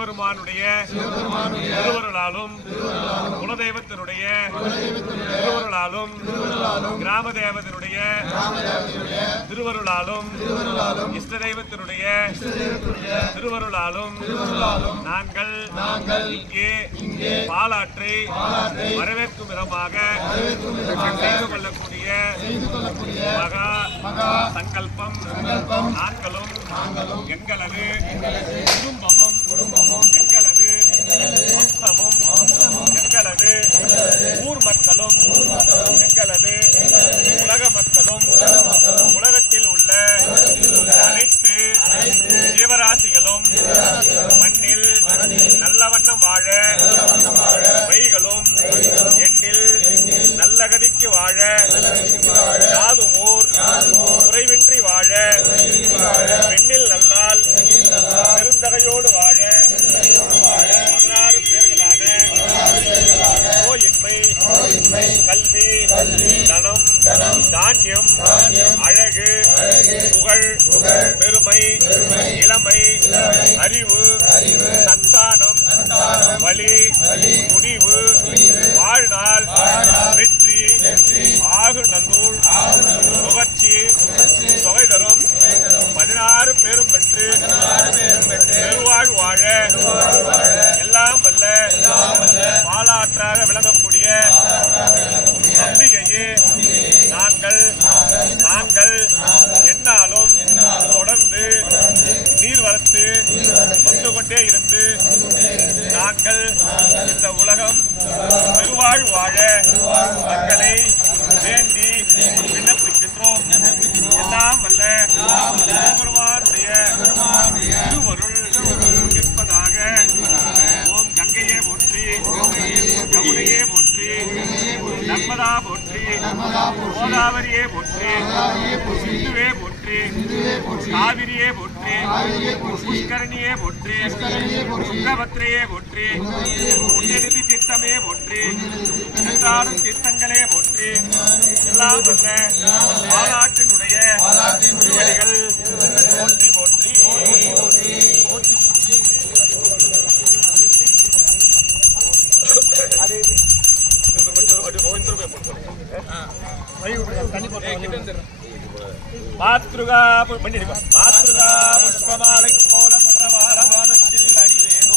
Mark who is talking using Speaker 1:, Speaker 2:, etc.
Speaker 1: சிவபெருமானுடைய திருவருளாலும் குலதெய்வத்தினுடைய திருவருளாலும் கிராம தேவதனுடைய திருவருளாலும் இஷ்ட தெய்வத்தினுடைய திருவருளாலும் நாங்கள் இங்கே பாலாற்றை வரவேற்கும் விதமாக செய்து கொள்ளக்கூடிய மகா சங்கல்பம். நாங்களும் எங்களது புகழ் பெருமை இளமை அறிவு சந்தானம் வலி துணிவு வாழ்நாள் வெற்றி ஆகு நல்லூர் புகழ்ச்சி தொகை தரும் பதினாறு பேரும் பெற்று பெருவாழ் வாழ எல்லாம் வல்ல பாலாற்றாக விளங்கக்கூடிய நாங்கள் இந்த உலகம் பெருவாழ் வாழ மக்களை வேண்டி விண்ணப்பிக்கின்றோம். எல்லாம் அல்ல பெருமானுடைய திருவருள் இருப்பதாக ஓம் கங்கையே போற்றி யமுனையே போற்றி நர்மதா போற்றி கோதாவரியே போற்றி சிந்துவே போற்றி காவிரியே போற்றி புஷ்கரணியே போற்றி சுங்கபத்ரையே போற்றி புண்ணியநிதி தீர்த்தமே போற்றி என்றாலும் தீர்த்தங்களே போற்றி எல்லாம் வல்ல பாலாற்றினுடைய திருவடிகள் போற்றி போற்றி மாத்ருகா பு- பண்ணி அடிப்பா. மாத்ருகா பண்ணிருக்கோம் மாத்ருகா புஷ்பமாலை போல பிரபால வாதத்தில் அடிவேணோ